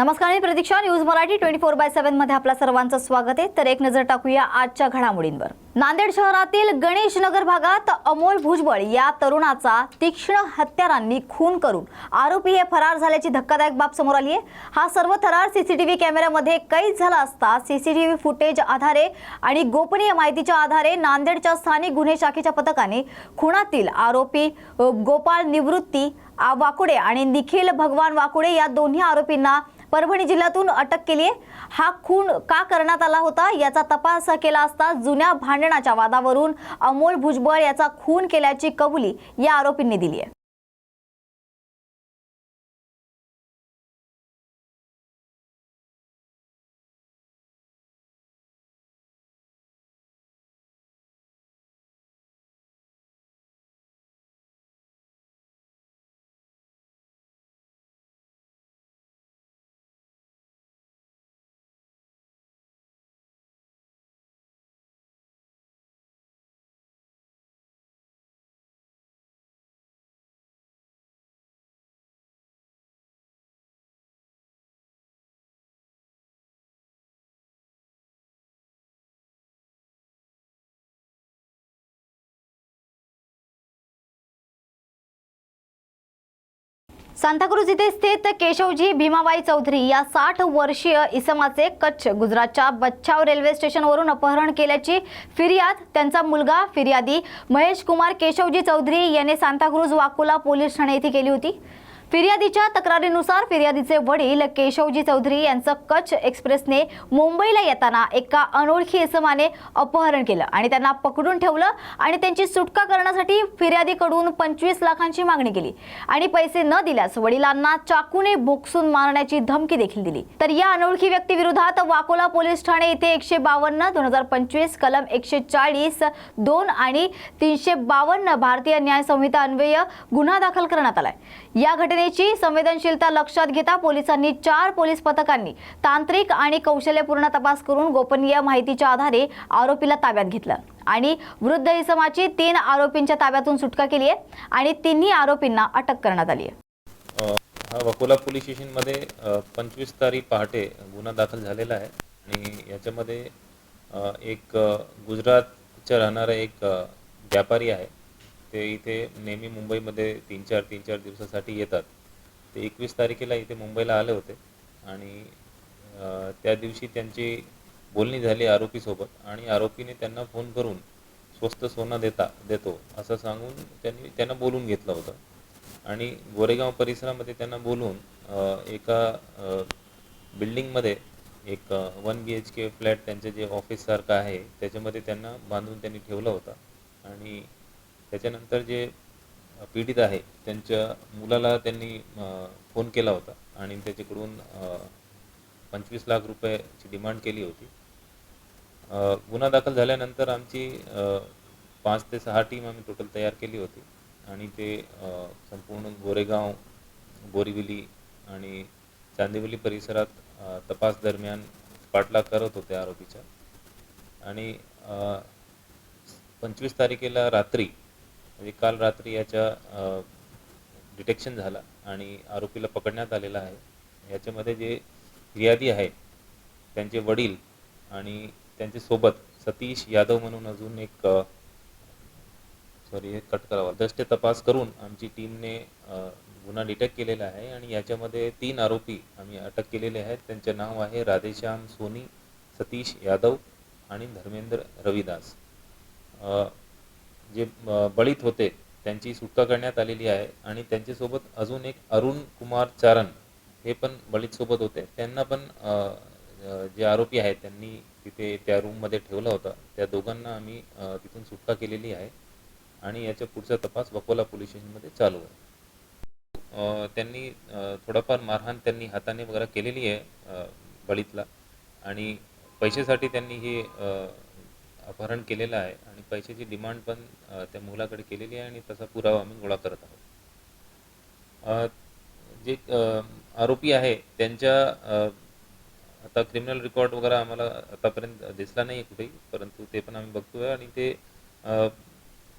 नमस्कार मी Pratiksha. News Marathi twenty four by सेव्हनमध्ये आपल्या सर्वांचं स्वागत आहे. तर एक नजर टाकूया आजच्या घडामोडींवर. नांदेड शहरातील गणेश नगर भागात अमोल भुजबळ या तरुणाचा तीक्ष्ण हत्यारांनी खून करून आरोपी हे फरार झाल्याची धक्कादायक बाब समोर आली आहे. हा सर्व थरार सीसीटीव्ही कॅमेऱ्यामध्ये कैद झाला असता सीसीटीव्ही फुटेज आधारे आणि गोपनीय माहितीच्या आधारे नांदेडच्या स्थानिक गुन्हे शाखेच्या पथकाने खुणातील आरोपी गोपाळ निवृत्ती वाकुडे आणि निखिल भगवान वाकुडे या दोन्ही आरोपींना परभणी जिल्ह्यातून अटक केली आहे. हा खून का करण्यात आला होता याचा तपास केला असता जुन्या भांडणाच्या वादावरून अमोल भुजबळ याचा खून केल्याची कबुली या आरोपींनी दिली आहे. सांताक्रुज येथे स्थित केशवजी भीमाबाई चौधरी या साठ वर्षीय इसमाचे कच्छ गुजरातच्या बच्छाव रेल्वे स्टेशनवरून अपहरण केल्याची फिर्याद त्यांचा मुलगा फिर्यादी महेश कुमार केशवजी चौधरी याने सांताक्रुज वाकुला पोलीस ठाणे येथे केली होती. फिर्यादीच्या तक्रारीनुसार फिर्यादीचे वडील केशवजी चौधरी यांचं कच्छ एक्सप्रेसने मुंबईला येताना एका अनोळखी इसमाने अपहरण केलं आणि त्यांना पकडून ठेवलं आणि त्यांची सुटका करण्यासाठी फिर्यादीकडून पंचवीस लाखांची मागणी केली. आणि पैसे न दिल्यास वडिलांना चाकूने भोकसून मारण्याची धमकी देखील दिली. तर या अनोळखी व्यक्ती विरोधात वाकोला पोलीस ठाणे येथे एकशे बावन्न दोन हजार पंचवीस कलम एकशे चाळीस दोन आणि तीनशे बावन्न भारतीय न्याय संहिता अन्वय गुन्हा दाखल करण्यात आलाय. या घटनेची संवेदनशीलता लक्षात घेता पोलिसांनी चार पोलीस पथकांनी तांत्रिक आणि कौशल्यपूर्ण तपास करून गोपनीय माहितीच्या आधारे आरोपीला ताब्यात घेतलं. आणि वृद्ध इसमाची तीन आरोपींच्या ताब्यातून सुटका केली आहे आणि तिन्ही आरोपींना अटक करण्यात आली आहे. वकोला पोलीस स्टेशनमध्ये पंचवीस तारीख पहाटे गुन्हा दाखल झालेला आहे. आणि याच्यामध्ये एक गुजरातच्या राहणारा एक व्यापारी आहे. ते इथे नेहमी मुंबईमध्ये तीन चार तीन चार दिवसासाठी येतात. ते एकवीस तारखेला इथे मुंबईला आले होते आणि त्या दिवशी त्यांची बोलणी झाली आरोपीसोबत आणि आरोपीने त्यांना फोन करून स्वस्त सोनं देता देतो असं सांगून त्यांनी त्यांना बोलून घेतलं होतं. आणि गोरेगाव परिसरामध्ये त्यांना बोलून एका बिल्डिंगमध्ये एक one B H K flat त्यांचे जे ऑफिससारखं आहे त्याच्यामध्ये त्यांना बांधून त्यांनी ठेवलं होतं. आणि त्याच्यानंतर जे पीडित आहे त्यांच्या मुलाला त्यांनी फोन केला होता आणि त्याच्याकडून पंचवीस लाख रुपयाची डिमांड केली होती. गुन्हा दाखल झाल्यानंतर आमची पाच ते सहा टीम आम्ही टोटल तयार केली होती आणि ते संपूर्ण गोरेगाव बोरिवली आणि चांदिवली परिसरात तपास दरम्यान पाठलाग करत होते आरोपीच्या आणि पंचवीस तारखेला रात्री म्हणजे काल रात्री याच्या डिटेक्शन झाला आणि आरोपीला पकडण्यात आलेला आहे. याच्यामध्ये जे फिर्यादी आहे त्यांचे वडील आणि त्यांचे सोबत सतीश यादव म्हणून अजून एक सॉरी कट करावा. दृष्ट तपास करून आमची टीमने गुन्हा डिटेक्ट केलेला आहे आणि याच्यामध्ये तीन आरोपी आम्ही अटक केलेले आहेत. त्यांचे नाव आहे राधेश्याम सोनी सतीश यादव आणि धर्मेंद्र रविदास. जे बळीत होते त्यांची सुटका करण्यात आलेली आहे आणि त्यांच्यासोबत अजून एक अरुण कुमार चारण हे पण बळीत सोबत होते. त्यांना पण जे आरोपी आहेत त्यांनी तिथे त्या रूममध्ये ठेवला होता. त्या दोघांना आम्ही तिथून सुटका केलेली आहे आणि याचा पुढचा तपास वकोला पोलीस स्टेशनमध्ये चालू आहे. त्यांनी थोडाफार मारहाण त्यांनी हाताने वगैरे केलेली आहे बळीतला. आणि पैशासाठी त्यांनी हे अपहरण केलेलं आहे आणि पैशाची डिमांड पण त्या मुलाकडे केलेली आहे आणि तसा पुरावा आम्ही गोळा करत आहोत. जे आरोपी आहे त्यांच्या आता क्रिमिनल रेकॉर्ड वगैरे आम्हाला आतापर्यंत दिसला नाही आहे कुठेही परंतु ते पण आम्ही बघतोय आणि ते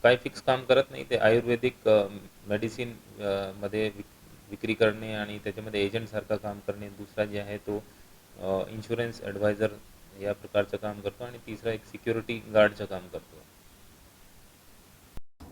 काय फिक्स काम करत नाही ते आयुर्वेदिक मेडिसिनमध्ये विक्री करणे आणि त्याच्यामध्ये एजंटसारखं काम करणे दुसरा जे आहे तो इन्शुरन्स ॲडवायझर या प्रकारचं काम करतो आणि तिसरा एक सिक्युरिटी गार्डचं काम करतो.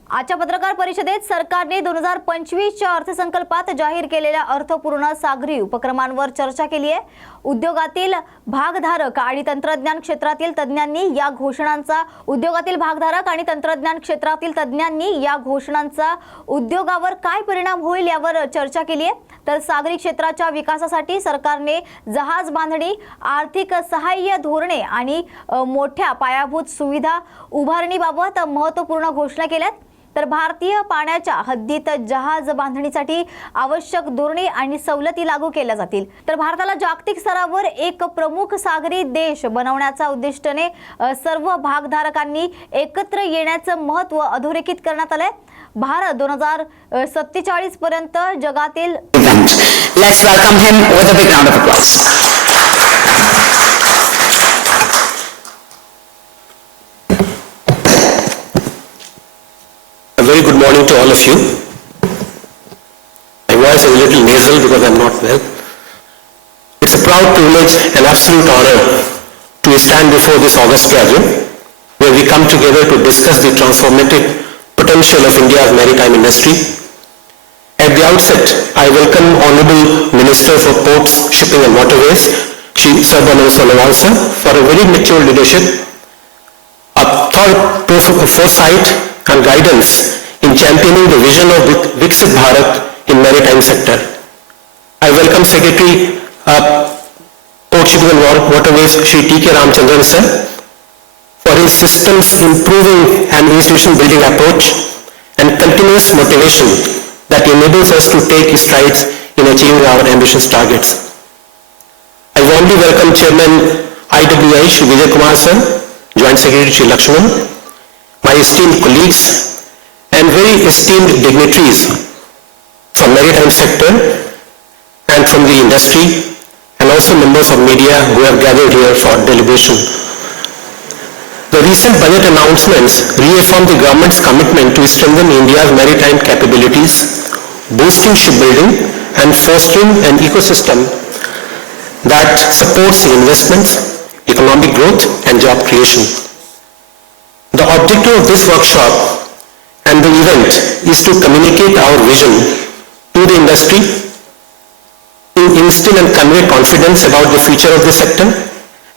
आजच्या पत्रकार परिषदेत सरकारने दोन हजार पंचवीसच्या अर्थसंकल्पात जाहीर केलेल्या अर्थपूर्ण सागरी उपक्रमांवर चर्चा केली आहे. उद्योगातील भागधारक आणि तंत्रज्ञान क्षेत्रातील तज्ज्ञांनी या घोषणांचा उद्योगातील भागधारक आणि तंत्रज्ञान क्षेत्रातील तज्ज्ञांनी या घोषणांचा उद्योगावर काय परिणाम होईल यावर चर्चा केली आहे. तर सागरी क्षेत्राच्या विकासासाठी सरकारने जहाज बांधणी आर्थिक सहाय्य धोरणे आणि मोठ्या पायाभूत सुविधा उभारणीबाबत महत्त्वपूर्ण घोषणा केल्यात. तर भारतीय पाण्याच्या हद्दीत जहाज बांधणीसाठी आवश्यक धोरणे आणि सवलती लागू केल्या जातील. तर भारताला जागतिक स्तरावर एक प्रमुख सागरी देश बनवण्याच्या उद्दिष्टाने सर्व भागधारकांनी एकत्र येण्याचं महत्त्व अधोरेखित करण्यात आलंय. भारत दोन हजार सत्तेचाळीस पर्यंत जगातील very good morning to all of you. My voice is a little nasal because I'm not well. It's a proud privilege and absolute honor to stand before this august gathering where we come together to discuss the transformative potential of India's maritime industry. At the outset, I welcome Honorable Minister for Ports, Shipping and Waterways, Shri Sarbanan Sonowalsa, for a very mature leadership a thought foresight and guidance in championing the vision of Vik- Viksit Bharat in maritime sector. I welcome Secretary uh, Port Shipping and Waterways Shri T.K. Ramchandran sir for his systems improving and institution building approach and continuous motivation that enables us to take strides in achieving our ambitious targets. I warmly welcome Chairman IWI Shri Vijay Kumar sir, Joint Secretary Shri Lakshman, my esteemed colleagues and very esteemed dignitaries from maritime sector and from the industry and also members of media who have gathered here for deliberation. The recent budget announcements reaffirm the government's commitment to strengthen India's maritime capabilities, boosting shipbuilding and fostering an ecosystem that supports investments, economic growth and job creation. The objective of this workshop and the event is to communicate our vision to the industry, to instill and convey confidence about the future of the sector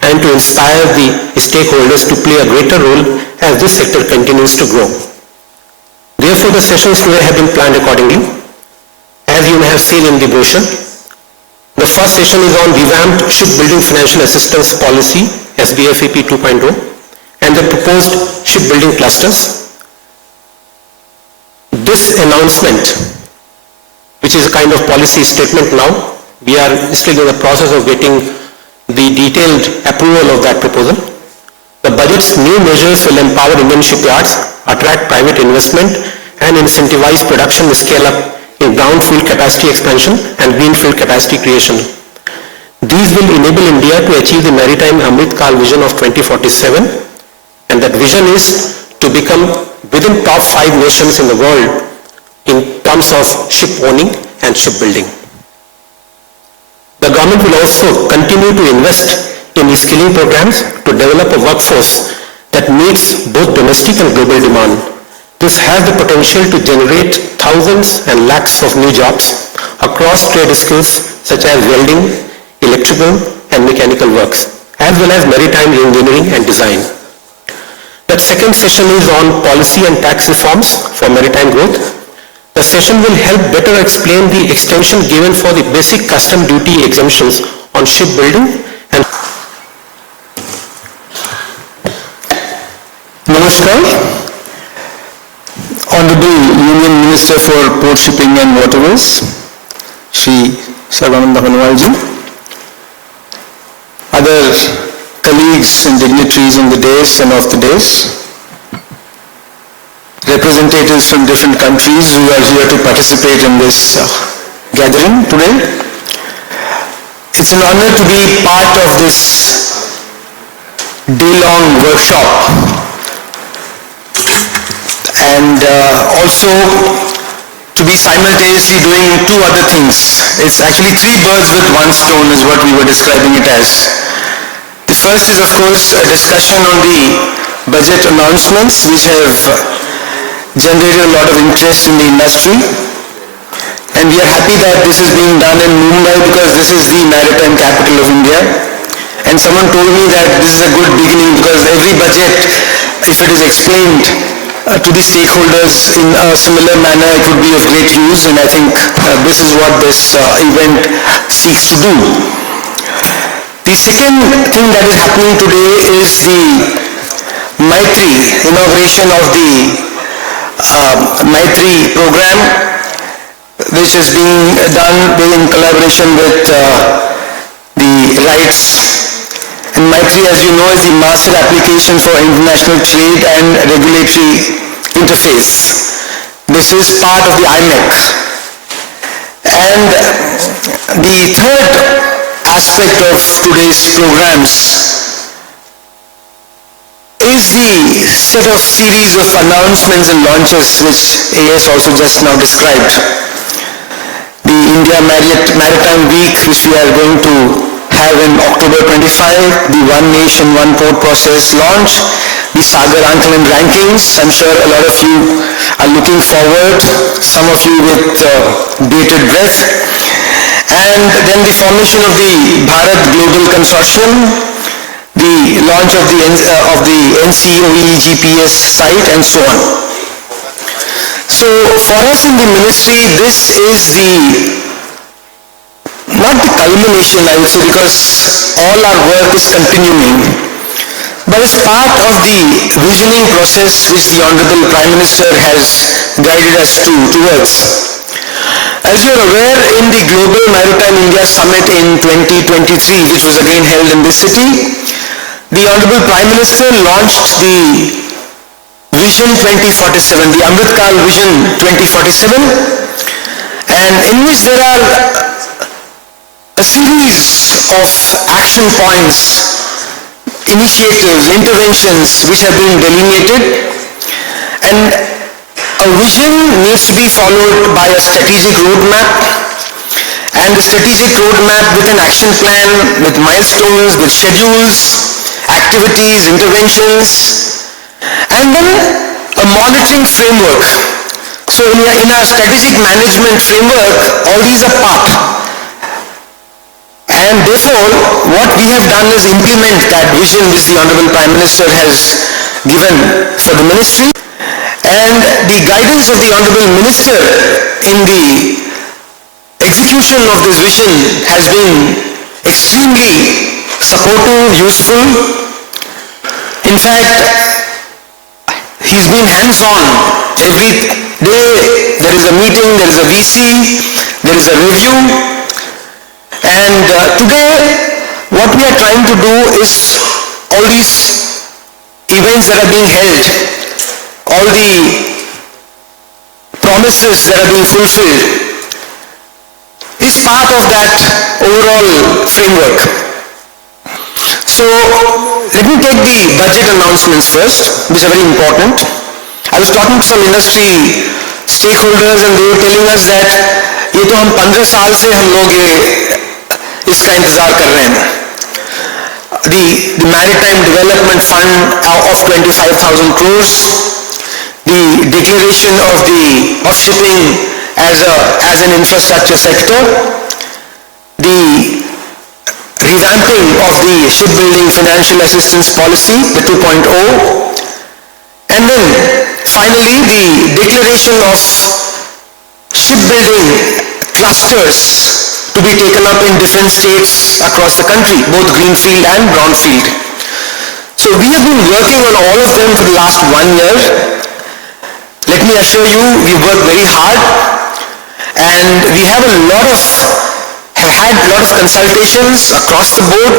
and to inspire the stakeholders to play a greater role as this sector continues to grow. Therefore, the sessions today have been planned accordingly. As you may have seen in the brochure, the first session is on revamped shipbuilding financial assistance policy, SBFAP 2.0, and the proposed shipbuilding clusters. This announcement, which is a kind of policy statement now, we are still in the process of getting the detailed approval of that proposal. The budget's new measures will empower Indian shipyards, attract private investment, and incentivize production scale-up in brownfield capacity expansion and greenfield capacity creation. These will enable India to achieve the maritime Amrit Kal vision of 2047, and that vision is to become within top five nations in the world in terms of ship owning and shipbuilding. The government will also continue to invest in skilling programs to develop a workforce that meets both domestic and global demand. This has the potential to generate thousands and lakhs of new jobs across trade skills such as welding, electrical and mechanical works, as well as maritime engineering and design. That second session is on policy and tax reforms for maritime growth. The session will help better explain the extension given for the basic custom duty exemptions on shipbuilding and Namaskar. Honorable Union Minister for Port Shipping and Waterways, Shri Sarvananda Hanwalji. Other colleagues and dignitaries on the dais and off the dais. Representatives from different countries who are here to participate in this uh, gathering today. It's an honor to be part of this day-long workshop and uh, also to to be simultaneously doing two other things. It's actually three birds with one stone is what we were describing it as. First is of course a discussion on the budget announcements which have generated a lot of interest in the industry. And we are happy that this is being done in Mumbai because this is the maritime capital of India. And someone told me that this is a good beginning because every budget, if it is explained uh, to the stakeholders in a similar manner, it would be of great use. And I think uh, this is what this uh, event seeks to do. The second thing that is happening today is the Maitri, inauguration of the um, Maitri program, which is being done in collaboration with uh, the RIGHTS. And Maitri, as you know, is the master application for international trade and regulatory interface. This is part of the IMEC. And the third aspect of today's programs is the set of series of announcements and launches which AS also just now described. The India Marit- Maritime Week which we are going to have in October 25, the One Nation, One Port process launch, the Sagar Ankalan rankings, I'm sure a lot of you are looking forward, some of you with uh, bated breath, and then the formation of the Bharat Global Consortium, the launch of the, uh, of the NCOE GPS site and so on. So for us in the ministry, this is the, not the culmination I would say because all our work is continuing, but it's part of the visioning process which the Honorable Prime Minister has guided us to, towards. As you are aware, in the Global Maritime India Summit in 2023, which was again held in this city, the Honorable Prime Minister launched the Vision 2047, the Amritkal Vision 2047, and in which there are a series of action points, initiatives, interventions which have been delineated, and a vision needs to be followed by a strategic roadmap, and the strategic roadmap with an action plan, with milestones, with schedules, activities, interventions, and then a monitoring framework. So in our, in our strategic management framework, all these are part. And therefore, what we have done is implement that vision which the Honorable Prime Minister has given for the ministry. And the guidance of the Honorable Minister in the execution of this vision has been extremely supportive, useful. In fact, he's been hands-on. Every day there is a meeting, there is a VC, there is a review. And uh, today, what we are trying to do is all these events that are being held, all the promises that are being fulfilled, is part of that overall framework. So, let me take the budget announcements first, which are very important. I was talking to some industry stakeholders and they were telling us that ये तो हम 15 साल से हम लोग ये इसका इंतजार कर रहे हैं the, the Maritime Development Fund of 25,000 crores, the declaration of the, of shipping as a, as an infrastructure sector, the revamping of the shipbuilding financial assistance policy, the 2.0, and then finally the declaration of shipbuilding clusters to be taken up in different states across the country, both greenfield and brownfield. So we have been working on all of them for the last one year. Let me assure you, we worked very hard and we have a lot of, have had a lot of consultations across the board.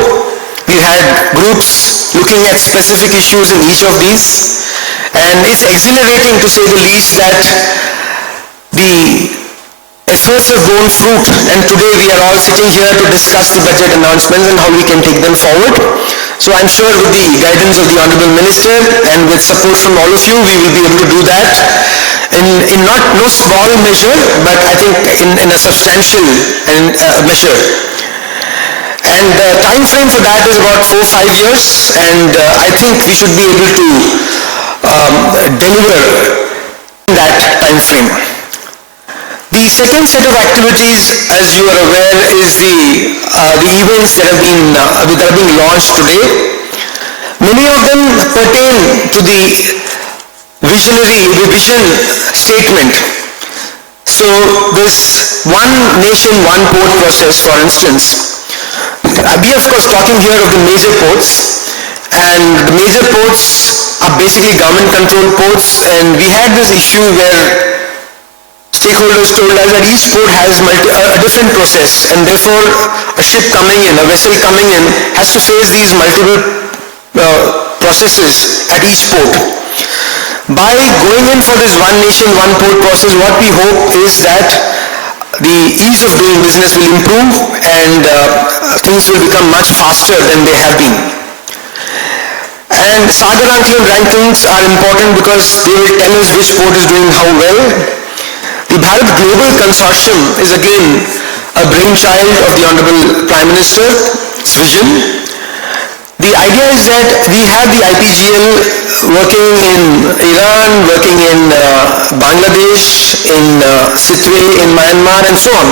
We had groups looking at specific issues in each of these. And it's exhilarating to say the least that the efforts have borne fruit and today we are all sitting here to discuss the budget announcements and how we can take them forward. So I'm sure with the guidance of the Honorable Minister and with support from all of you, we will be able to do that in, in not no small measure, but I think in, in a substantial and, uh, measure. And the time frame for that is about four, five years, and uh, I think we should be able to um, deliver in that time frame. The second set of activities, as you are aware, is the, uh, the events that have been, uh, that are being launched today. Many of them pertain to the visionary, the vision statement. So this one nation, one port process, for instance, we are of course talking here of the major ports, and the major ports are basically government-controlled ports, and we had this issue where stakeholders told us that each port has multi, a, a different process and therefore a ship coming in, a vessel coming in has to face these multiple uh, processes at each port. By going in for this one nation, one port process, what we hope is that the ease of doing business will improve and uh, things will become much faster than they have been. And Sagar Anklan rankings are important because they will tell us which port is doing how well. The Bharat Global Consortium is again a brainchild of the Honorable Prime Minister's vision. The idea is that we have the IPGL working in Iran, working in uh, Bangladesh, in uh, Sitwe, in Myanmar and so on.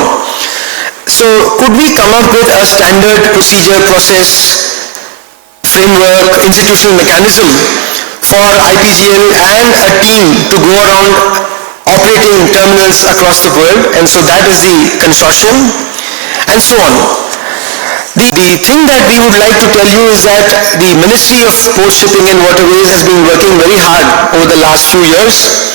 So could we come up with a standard procedure, process, framework, institutional mechanism for IPGL and a team to go around operating terminals across the world. And so that is the consortium. And so on. The, the thing that we would like to tell you is that the Ministry of Port Shipping and Waterways has been working very hard over the last few years.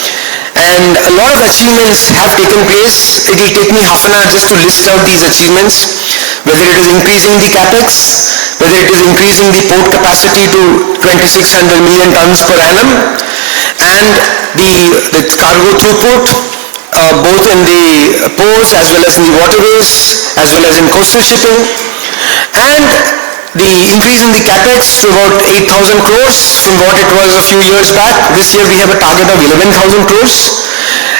And a lot of achievements have taken place. It will take me half an hour just to list out these achievements, whether it is increasing the capex, whether it is increasing the port capacity to 2600 million tons per annum, and the, the cargo throughput, uh, both in the ports as well as in the waterways, as well as in coastal shipping, and the increase in the capex to about 8,000 crores from what it was a few years back. This year we have a target of 11,000 crores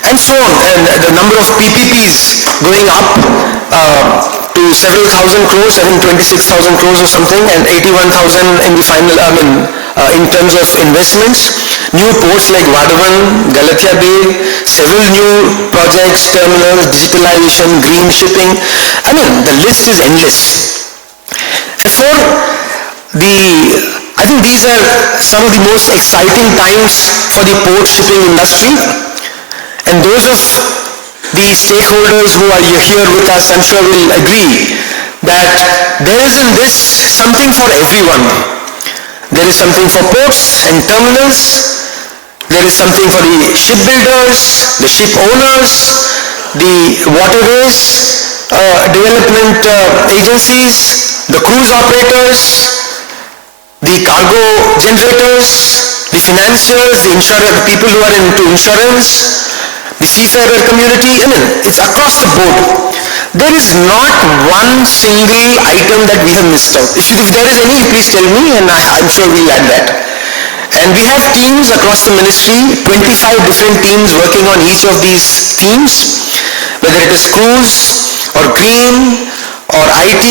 and so on. And the number of PPPs going up uh, to several thousand crores, I think 26,000 crores or something, and 81,000 in the final, I mean, uh, in terms of investments. New ports like Vadavan, Galathia Bay, several new projects, terminals, digitalization, green shipping. I mean, the list is endless. Therefore, the, I think these are some of the most exciting times for the port shipping industry. And those of the stakeholders who are here with us, I'm sure will agree that there is in this something for everyone. There is something for ports and terminals. There is something for the shipbuilders, the ship owners, the waterways, uh, development uh, agencies, the cruise operators, the cargo generators, the financiers, the insurer, the people who are into insurance, the seafarer community, I mean, it's across the board. There is not one single item that we have missed out. If, if there is any, please tell me and I, I'm sure we'll add that. And we have teams across the ministry, 25 different teams working on each of these themes, whether it is cruise or green or IT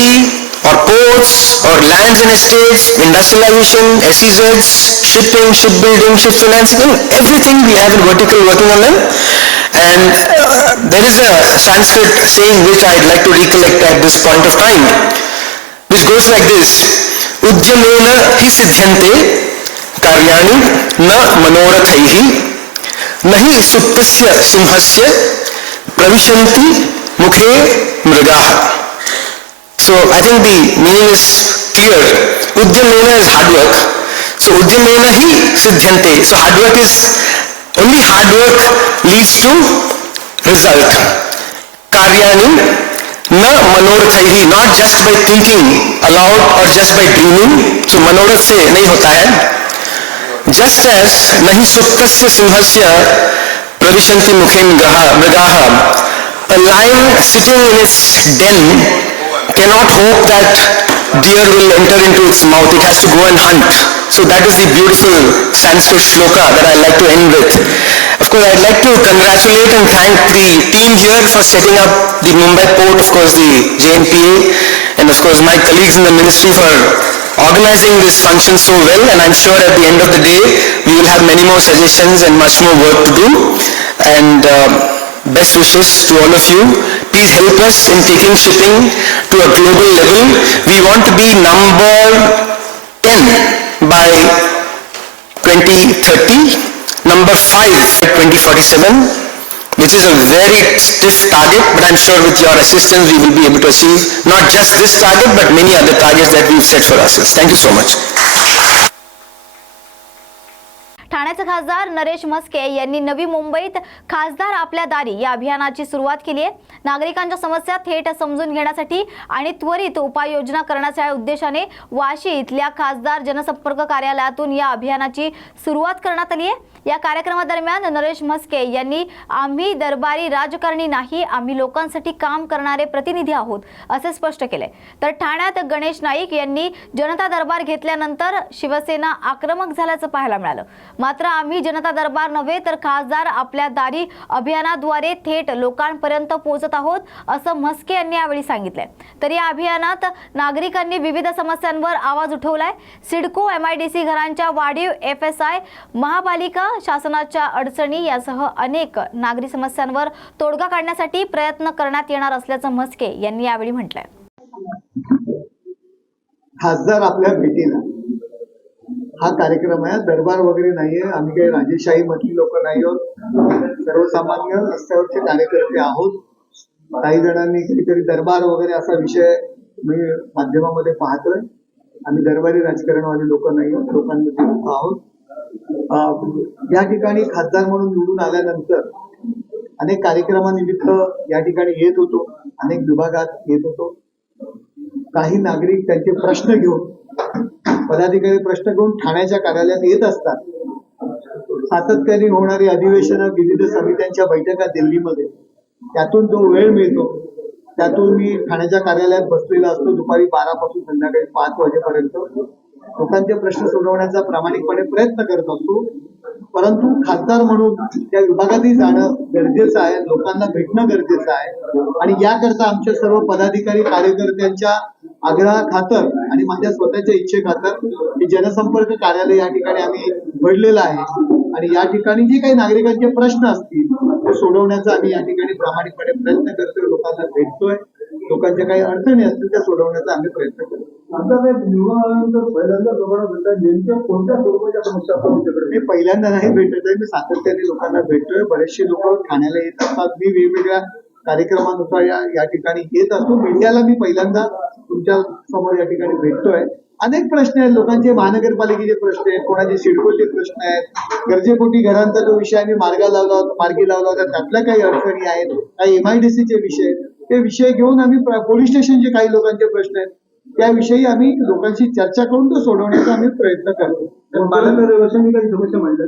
or ports or lands and estates, industrialization, SEZs, shipping, shipbuilding, ship financing, everything we have in vertical working on them. And uh, there is a Sanskrit saying which I'd like to recollect at this point of time, which goes like this, Ujjamena hi siddhyante कार्याणि न मनोरथैः न हि सुप्तस्य सिंहस्य प्रविशन्ति मुखे मृगाः So I think the meaning is clear. Udyamena is hard work. So Udyamena hi siddhyante. So hard work is, Only hard work leads to result. Karyani न मनोरथ ही not just by thinking aloud और just by dreaming so मनोरथ से नहीं होता है just S नहीं सुप्त सिंहस्य प्रविशंति मुखेन ग्रह मृगाह A lion sitting in its den cannot hope that deer will enter into its mouth. It has to go and hunt. So that is the beautiful Sanskrit shloka that I'd like to end with. Of course, I'd like to congratulate and thank the team here for setting up the Mumbai port, of course, the JNPA, and of course, my colleagues in the ministry for organizing this function so well, and I'm sure at the end of the day, we will have many more suggestions and much more work to do. And um, best wishes to all of you. Please help us in taking shipping to a global level. We want to be number 10 by 2030, number 5 by 2047, which is a very stiff target, but I'm sure with your assistance, we will be able to achieve not just this target, but many other targets that we've set for ourselves. Thank you so much. ठाण्याचे खासदार नरेश म्हस्के यांनी नवी मुंबईत खासदार आपल्या दारी या अभियानाची सुरुवात केली आहे. नागरिकांच्या समस्या थेट समजून घेण्यासाठी आणि त्वरित उपाययोजना करण्याच्या उद्देशाने वाशी इथल्या खासदार जनसंपर्क कार्यालयातून या अभियानाची सुरुवात करण्यात आली आहे. या कार्यक्रमादरम्यान नरेश म्हस्के यांनी आम्ही दरबारी राजकारणी नाही आम्ही लोकांसाठी काम करणारे प्रतिनिधी आहोत असे स्पष्ट केले. तर ठाण्यात गणेश नाईक यांनी जनता दरबार घेतल्यानंतर शिवसेना आक्रमक झाल्याचं पाहायला मिळालं. मात्र आम्ही जनता दरबार नव्हे तर खासदार आपल्या दारी अभियानाद्वारे थेट लोकांपर्यंत पोहोचत आहोत असं म्हस्के यांनी यावेळी सांगितले तर या अभियानात नागरिकांनी विविध समस्यांवर आवाज उठवलाय. सिडको एमआयडीसी घरांच्या वाढीव एफ एस आय महापालिका शासनाच्या अडचणी यासह अनेक नागरी समस्यांवर तोडगा काढण्यासाठी प्रयत्न करण्यात येणार असल्याचं म्हस्के यांनी यावेळी म्हटलंय. खासदार आपल्या भेटीला. हा कार्यक्रम आहे. दरबार वगैरे नाहीये. आम्ही काही राजेशाही मधली लोक नाही आहोत. सर्वसामान्य रस्त्यावरचे कार्यकर्ते आहोत. काही जणांनी कधीतरी दरबार वगैरे असा विषय मी माध्यमामध्ये पाहतोय. आम्ही दरबारी राजकारणवाले लोक नाही आहोत. लोकांमध्ये लोक आहोत. या ठिकाणी खासदार म्हणून निवडून आल्यानंतर अनेक कार्यक्रमानिमित्त या ठिकाणी येत होतो अनेक विभागात येत होतो. काही नागरिक त्यांचे प्रश्न घेऊन पदाधिकारी प्रश्न घेऊन ठाण्याच्या कार्यालयात येत असतात. सातत्याने होणारी अधिवेशनं विविध समित्यांच्या बैठका दिल्लीमध्ये. त्यातून जो वेळ मिळतो त्यातून मी ठाण्याच्या कार्यालयात बसलेला असतो दुपारी बारापासून संध्याकाळी पाच वाजेपर्यंत. लोकांचे प्रश्न सोडवण्याचा प्रामाणिकपणे प्रयत्न करत असतो. परंतु खासदार म्हणून त्या विभागातही जाणं गरजेचं आहे लोकांना भेटणं गरजेचं आहे. आणि याकरता आमच्या सर्व पदाधिकारी कार्यकर्त्यांच्या आग्रहा खातर आणि माझ्या स्वतःच्या इच्छे खातर हे जनसंपर्क कार्यालय या ठिकाणी आम्ही घडलेलं आहे. आणि या ठिकाणी जे काही नागरिकांचे प्रश्न असतील ते सोडवण्याचा आम्ही या ठिकाणी प्रामाणिकपणे प्रयत्न करतोय लोकांना भेटतोय. लोकांच्या काही अडचणी असतील त्या सोडवण्याचा आम्ही प्रयत्न करतो आता ते निवडून आल्यानंतर पहिल्यांदा लोकांना भेटतात. नेमक्या कोणत्या स्वरूपाच्या समस्या आपण तुमच्याकडे? मी पहिल्यांदा नाही भेटत आहे. मी सातत्याने लोकांना भेटतोय. बरेचसे लोक ठाण्याला येत असतात. मी वेगवेगळ्या कार्यक्रमानुसार या या ठिकाणी येत असतो. मीडियाला मी पहिल्यांदा तुमच्यासमोर या ठिकाणी भेटतोय. अनेक प्रश्न आहेत. लोकांचे महानगरपालिकेचे प्रश्न आहेत. कोणाचे सिडकोचे प्रश्न आहेत. गरजेपोटी घरांचा जो विषय आम्ही मार्गा लावला होता मार्गी लावला होता. त्यातल्या काही अडचणी आहेत. काही एमआयडीसीचे विषय आहेत. ते विषय घेऊन आम्ही पोलीस स्टेशनचे काही लोकांचे प्रश्न आहेत. त्याविषयी आम्ही लोकांशी चर्चा करून तो सोडवण्याचा आम्ही प्रयत्न करतो. मांडल्या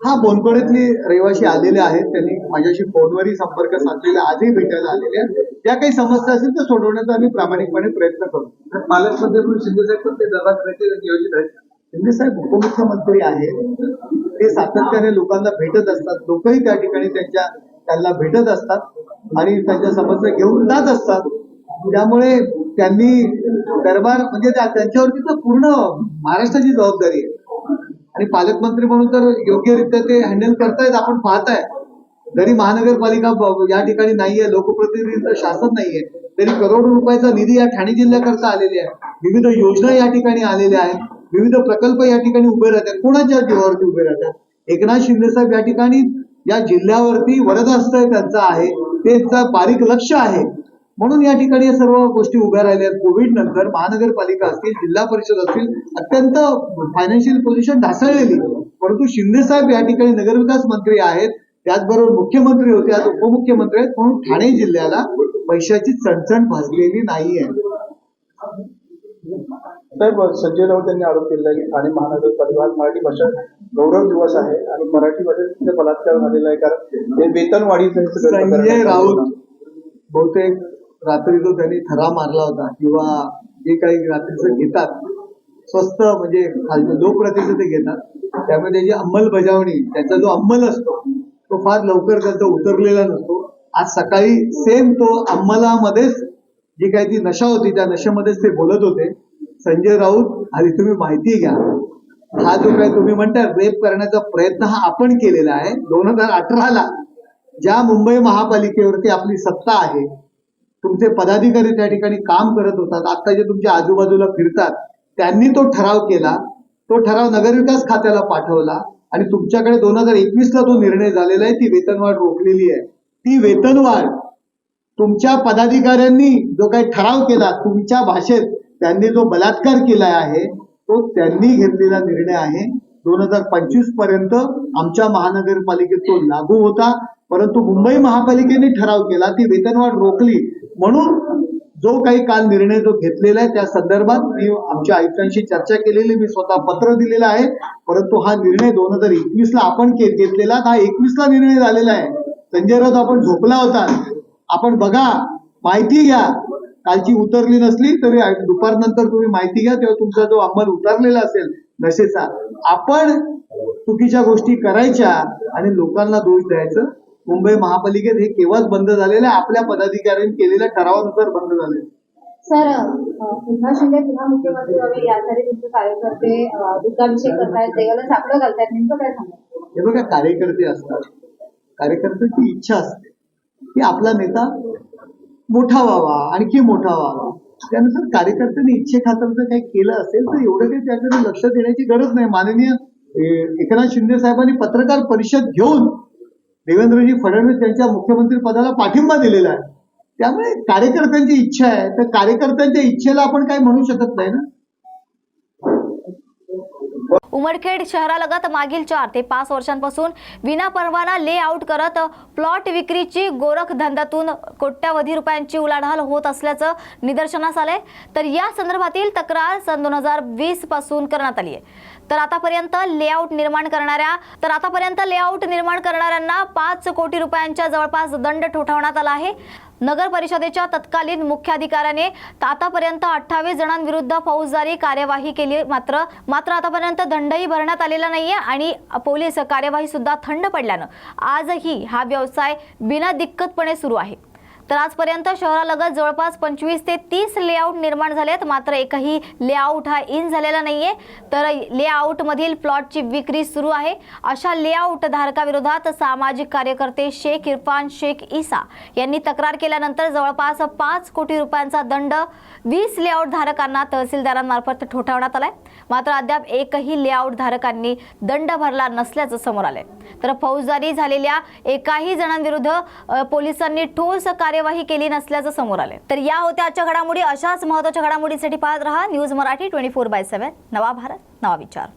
हा बोनकोडेतले रहिवासी आलेले आहेत. त्यांनी माझ्याशी फोनवरही संपर्क साधलेला आजही भेटायला आलेले आहेत. त्या काही समस्या असतील तर सोडवण्याचा आम्ही प्रामाणिकपणे प्रयत्न करू तर पालकमध्ये पण शिंदे साहेब पण ते दरबार करायचे नियोजित आहेत. शिंदे साहेब उपमुख्यमंत्री आहेत. ते सातत्याने लोकांना भेटत असतात. लोकही त्या ठिकाणी त्यांच्या त्यांना भेटत असतात आणि त्यांच्या समस्या घेऊन जात असतात. त्यामुळे त्यांनी दरबार म्हणजे त्यांच्यावरती तर पूर्ण महाराष्ट्राची जबाबदारी आहे. आणि पालकमंत्री म्हणून तर योग्यरित्या ते हँडल करतायत आपण पाहताय. जरी महानगरपालिका या ठिकाणी नाहीये लोकप्रतिनिधीचं शासन नाहीये तरी करोडो रुपयाचा निधी या ठाणे जिल्ह्याकरता आलेली आहे. विविध योजना या ठिकाणी आलेल्या आहेत. विविध प्रकल्प या ठिकाणी उभे राहतात. कोणाच्या जीवावरती उभे राहतात? एकनाथ शिंदे साहेब या ठिकाणी या जिल्ह्यावरती वरदहस्त त्यांचा आहे त्यांचा बारीक लक्ष आहे. म्हणून या ठिकाणी या सर्व गोष्टी उभ्या राहिल्या आहेत. कोविड नंतर महानगरपालिका असतील जिल्हा परिषद असतील अत्यंत फायनान्शियल पोझिशन ढासळलेली. परंतु शिंदे साहेब या ठिकाणी नगरविकास मंत्री आहेत. त्याचबरोबर मुख्यमंत्री होते आज उपमुख्यमंत्री आहेत. म्हणून ठाणे जिल्ह्याला पैशाची चणचण भाजलेली नाहीये. साहेब संजय राऊत यांनी आरोप केला की ठाणे महानगरपालिका मराठी भाषा गौरव दिवस आहे आणि मराठी भाषेत बलात्कार झालेला आहे. कारण हे वेतन वाढीचं संजय आहे. राऊत. बहुतेक रात्री जो त्यांनी थरा मारला होता किंवा जे काही रात्रीचं घेतात स्वस्त म्हणजे लो प्रतीचं ते घेतात त्यामुळे त्याची अंमलबजावणी त्याचा जो अंमल असतो तो फार लवकर त्यांचा उतरलेला नसतो. आज सकाळी सेम तो अंमलामध्येच जी काही ती नशा होती त्या नशेमध्येच ते बोलत होते. संजय राऊत आधी तुम्ही माहिती घ्या. हा जो काही तुम्ही म्हणता रेप करण्याचा प्रयत्न हा आपण केलेला आहे. दोन हजार अठराला ज्या मुंबई महापालिकेवरती आपली सत्ता आहे तुमचे पदाधिकारी त्या ठिकाणी काम करत होतात. आता जे तुमच्या आजूबाजूला फिरतात त्यांनी तो ठराव केला. तो ठराव नगरविकास खात्याला पाठवला आणि तुमच्याकडे दोन हजार एकवीस ला तो निर्णय झालेला आहे. ती वेतनवाढ रोखलेली आहे. ती वेतनवाढ तुमच्या पदाधिकाऱ्यांनी जो काही ठराव केला तुमच्या भाषेत त्यांनी जो बलात्कार केला आहे तो त्यांनी घेतलेला निर्णय आहे. दोन हजार पंचवीसपर्यंत आमच्या महानगरपालिकेत तो लागू होता. परंतु मुंबई महापालिकेने ठराव केला ती वेतनवाढ रोखली. म्हणून जो काही काल निर्णय जो घेतलेला आहे त्या संदर्भात मी आमच्या आयुक्तांशी चर्चा केलेली मी स्वतः पत्र दिलेलं आहे. परंतु हा निर्णय दोन हजार एकवीस ला आपण घेतलेला हा एकवीस ला निर्णय झालेला आहे. संजय राऊत आपण झोपला होता. आपण बघा माहिती घ्या. कालची उतरली नसली तरी दुपारनंतर तुम्ही माहिती घ्या तेव्हा तुमचा जो अंमल उतरलेला असेल नशेचा. आपण चुकीच्या गोष्टी करायच्या आणि लोकांना दोष द्यायचं मुंबई महापालिकेत हे केव्हाच बंद झालेलं आपल्या पदाधिकाऱ्यांनी केलेल्या ठरावानुसार बंद झालेलं आहे. सर पुन्हा शिंदे पुन्हा मुख्यमंत्री व्हावे यासाठी तुमचे कार्यकर्ते दुग्धाभिषेक करतायत देवाला साकडं घालतायत नेमकं काय सांगा हे बघा कार्यकर्ते असतात. कार्यकर्त्याची इच्छा असते की आपला नेता मोठा व्हावा आणखी मोठा व्हावा. त्यानुसार कार्यकर्त्यांनी इच्छेखातर जर काही केलं असेल तर एवढं काही त्याकडे लक्ष देण्याची गरज नाही. माननीय एकनाथ शिंदे साहेबांनी पत्रकार परिषद घेऊन देवेंद्रजी फडणवीस यांच्या मुख्यमंत्री पदाला पाठिंबा दिलेला आहे. त्यामुळे कार्यकर्त्यांची इच्छा आहे. तर कार्यकर्त्यांच्या इच्छेला आपण काही म्हणू शकत नाही ना? उमरखेड शहरालगत मागील चार ते पाच वर्षांपासून विनापरवाना लेआउट करत प्लॉट विक्रीची गोरख धंद्यातून कोट्यावधी रुपयांची उलाढाल होत असल्याचं निदर्शनास आलंय. तर या संदर्भातील तक्रार सन दोन हजार वीसपासून करण्यात आली आहे. तर आतापर्यंत लेआउट निर्माण करणाऱ्या तर आतापर्यंत लेआउट निर्माण करणाऱ्यांना पाच कोटी रुपयांच्या जवळपास दंड ठोठावण्यात आला आहे. नगर परिषदेच्या तत्कालीन मुख्याधिकाऱ्याने आतापर्यंत अठ्ठावीस जणांविरुद्ध फौजदारी कार्यवाही केली मात्र मात्र आतापर्यंत दंडही भरण्यात आलेला नाहीये आणि पोलीस कार्यवाही सुद्धा थंड पडल्यानं आजही हा व्यवसाय बिना दिक्कतपणे सुरू आहे. तर आजपर्यंत शहरालगत जवळपास पंचवीस ते तीस लेआउट निर्माण झालेत. मात्र एकही लेआउट हा इन झालेला नाहीये. तर लेआउटमधील प्लॉटची विक्री सुरू आहे. अशा लेआउट धारकाविरोधात सामाजिक कार्यकर्ते शेख इरफान शेख इसा यांनी तक्रार केल्यानंतर जवळपास पाच कोटी रुपयांचा दंड वीस लेआउट धारकांना तहसीलदारांमार्फत ठोठावण्यात आलाय. मात्र अद्याप एकही लेआउट धारकांनी दंड भरला नसल्याचं समोर आलंय. तर फौजदारी झालेल्या एकाही जणांविरुद्ध पोलिसांनी ठोस कार्य कार्यवाही केली नसल्याचं समोर आले तर या होत्या आजच्या घडामोडी. अशाच महत्त्वाच्या घडामोडीसाठी पाहत रहा news Marathi twenty four by seven. नवा भारत नवा विचार.